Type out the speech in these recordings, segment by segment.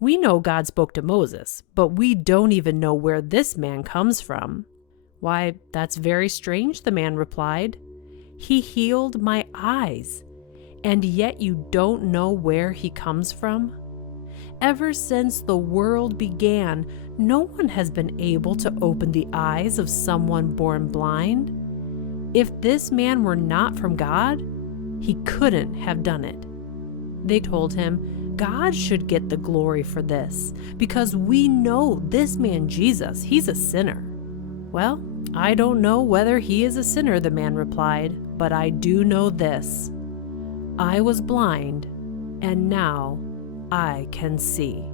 We know God spoke to Moses, but we don't even know where this man comes from." "Why, that's very strange," the man replied. "He healed my eyes, and yet you don't know where he comes from? Ever since the world began, no one has been able to open the eyes of someone born blind. If this man were not from God, he couldn't have done it." They told him, "God should get the glory for this, because we know this man Jesus, he's a sinner." "Well, I don't know whether he is a sinner," the man replied, "but I do know this. I was blind, and now I can see."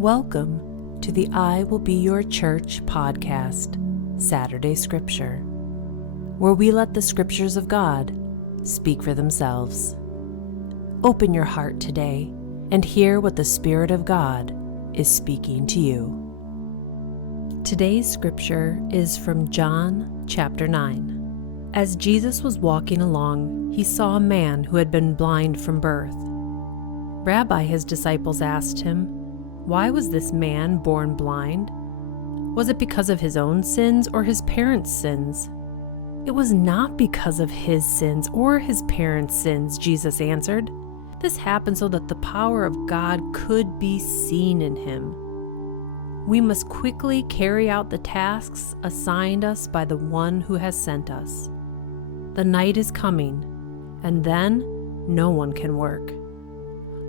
Welcome to the I Will Be Your Church podcast, Saturday Scripture, where we let the scriptures of God speak for themselves. Open your heart today and hear what the Spirit of God is speaking to you. Today's scripture is from John chapter 9. As Jesus was walking along, he saw a man who had been blind from birth. "Rabbi," his disciples asked him, "why was this man born blind? Was it because of his own sins or his parents' sins?" "It was not because of his sins or his parents' sins," Jesus answered. "This happened so that the power of God could be seen in him. We must quickly carry out the tasks assigned us by the one who has sent us. The night is coming, and then no one can work.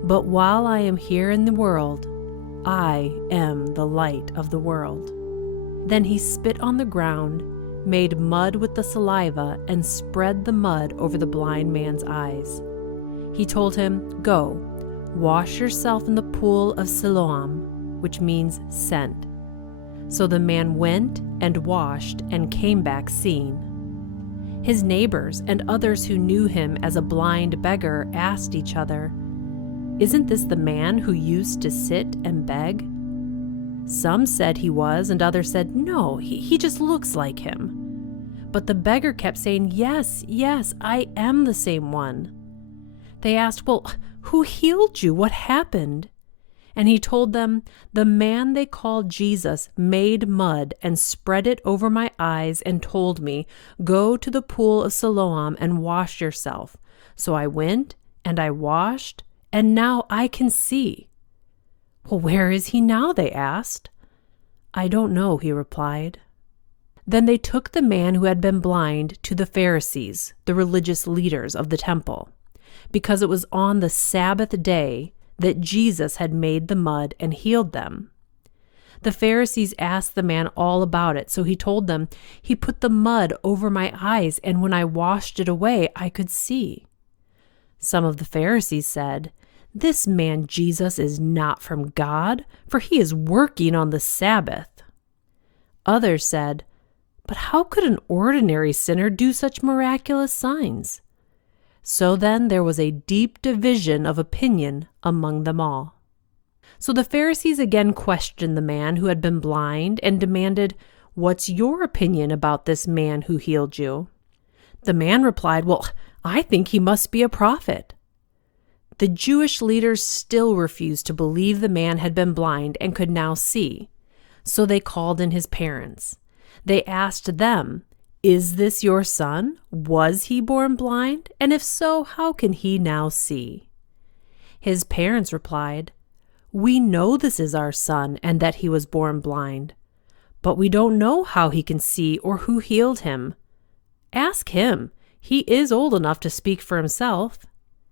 But while I am here in the world, I am the light of the world." Then he spit on the ground, made mud with the saliva, and spread the mud over the blind man's eyes. He told him, "Go, wash yourself in the pool of Siloam," which means sent. So the man went and washed and came back seeing. His neighbors and others who knew him as a blind beggar asked each other, "Isn't this the man who used to sit and beg?" Some said he was, and others said, "No, he just looks like him." But the beggar kept saying, Yes, I am the same one." They asked, "Well, who healed you? What happened?" And he told them, "The man they called Jesus made mud and spread it over my eyes and told me, 'Go to the pool of Siloam and wash yourself.' So I went and I washed, and now I can see." "Well, where is he now?" they asked. "I don't know," he replied. Then they took the man who had been blind to the Pharisees, the religious leaders of the temple, because it was on the Sabbath day that Jesus had made the mud and healed them. The Pharisees asked the man all about it, so he told them, "He put the mud over my eyes, and when I washed it away, I could see." Some of the Pharisees said, "This man Jesus is not from God, for he is working on the Sabbath." Others said, "But how could an ordinary sinner do such miraculous signs?" So then there was a deep division of opinion among them all. So the Pharisees again questioned the man who had been blind and demanded, "What's your opinion about this man who healed you?" The man replied, "Well, I think he must be a prophet." The Jewish leaders still refused to believe the man had been blind and could now see. So they called in his parents. They asked them, "Is this your son? Was he born blind? And if so, how can he now see?" His parents replied, "We know this is our son and that he was born blind, but we don't know how he can see or who healed him. Ask him. He is old enough to speak for himself."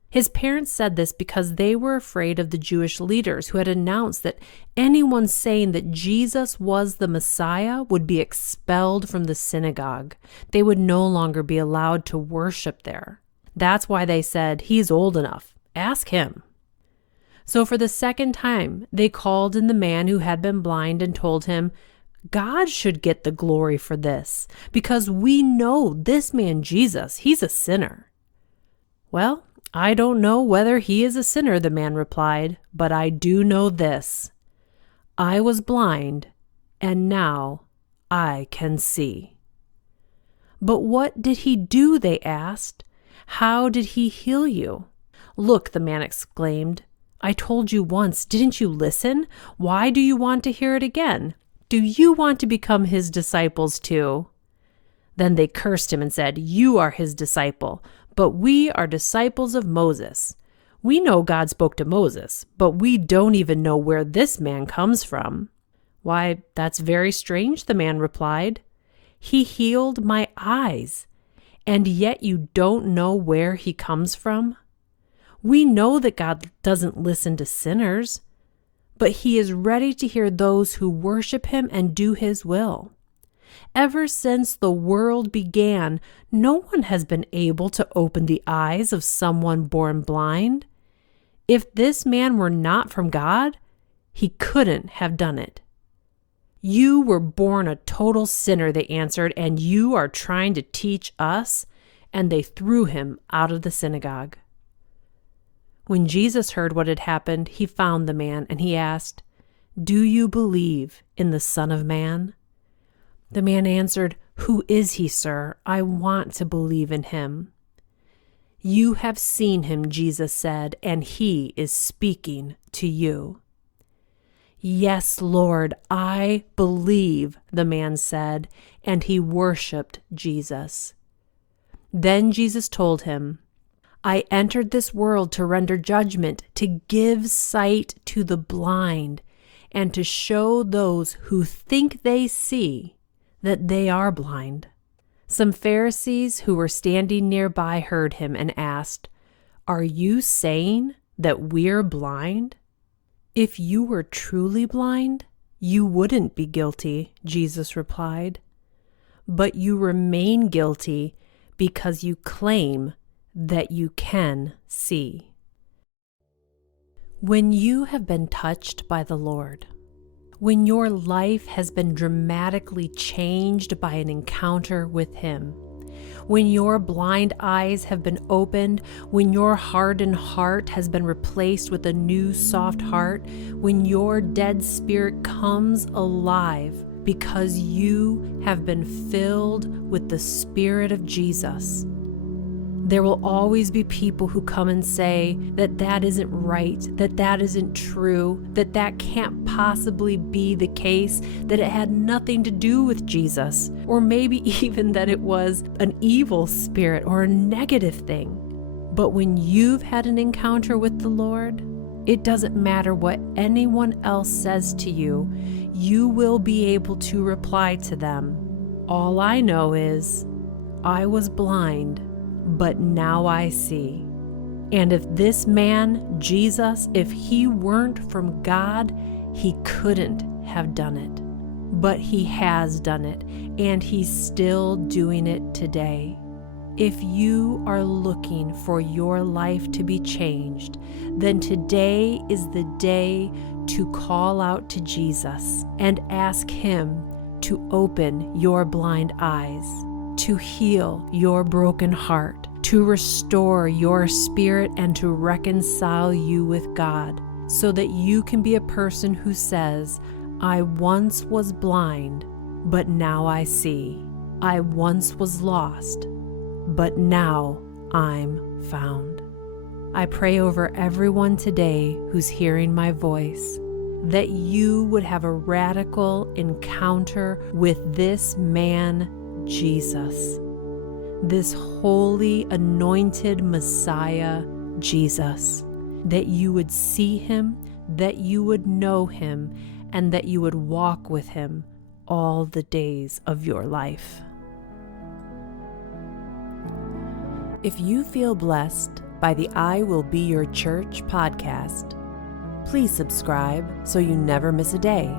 His parents said this because they were afraid of the Jewish leaders who had announced that anyone saying that Jesus was the Messiah would be expelled from the synagogue. They would no longer be allowed to worship there. That's why they said, "He's old enough. Ask him." So for the second time, they called in the man who had been blind and told him, "God should get the glory for this, because we know this man Jesus, he's a sinner." "Well, I don't know whether he is a sinner," the man replied, "but I do know this. I was blind, and now I can see." "But what did he do?" they asked. "How did he heal you?" "Look," the man exclaimed, I told you once, didn't you listen? Why do you want to hear it again? Do you want to become his disciples too?" Then they cursed him and said, "You are his disciple, but we are disciples of Moses. We know God spoke to Moses, but we don't even know where this man comes from." "Why, that's very strange," the man replied. "He healed my eyes, and yet you don't know where he comes from? We know that God doesn't listen to sinners, but he is ready to hear those who worship him and do his will. Ever since the world began, no one has been able to open the eyes of someone born blind. If this man were not from God, he couldn't have done it." "You were born a total sinner," they answered, "and you are trying to teach us?" And they threw him out of the synagogue. When Jesus heard what had happened, he found the man and he asked, "Do you believe in the Son of Man?" The man answered, "Who is he, sir? I want to believe in him." "You have seen him," Jesus said, "and he is speaking to you." "Yes, Lord, I believe," the man said, and he worshiped Jesus. Then Jesus told him, "I entered this world to render judgment, to give sight to the blind, and to show those who think they see that they are blind." Some Pharisees who were standing nearby heard him and asked, "Are you saying that we're blind? If you were truly blind, you wouldn't be guilty," Jesus replied. "But you remain guilty because you claim that you can see." When you have been touched by the Lord, when your life has been dramatically changed by an encounter with him, when your blind eyes have been opened, when your hardened heart has been replaced with a new soft heart, when your dead spirit comes alive because you have been filled with the Spirit of Jesus, there will always be people who come and say that that isn't right, that that isn't true, that that can't possibly be the case, that it had nothing to do with Jesus, or maybe even that it was an evil spirit or a negative thing. But when you've had an encounter with the Lord, it doesn't matter what anyone else says to you, you will be able to reply to them, "All I know is, I was blind, but now I see." And if this man, Jesus, if he weren't from God, he couldn't have done it. But he has done it, and he's still doing it today. If you are looking for your life to be changed, then today is the day to call out to Jesus and ask him to open your blind eyes, to heal your broken heart, to restore your spirit, and to reconcile you with God, so that you can be a person who says, "I once was blind, but now I see. I once was lost, but now I'm found." I pray over everyone today who's hearing my voice, that you would have a radical encounter with this man, Jesus, this holy, anointed Messiah, Jesus, that you would see him, that you would know him, and that you would walk with him all the days of your life. If you feel blessed by the I Will Be Your Church podcast, please subscribe so you never miss a day,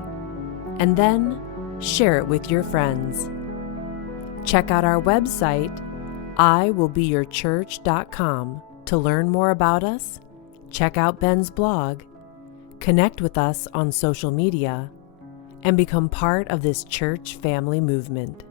and then share it with your friends. Check out our website, iwillbeyourchurch.com, to learn more about us, check out Ben's blog, connect with us on social media, and become part of this church family movement.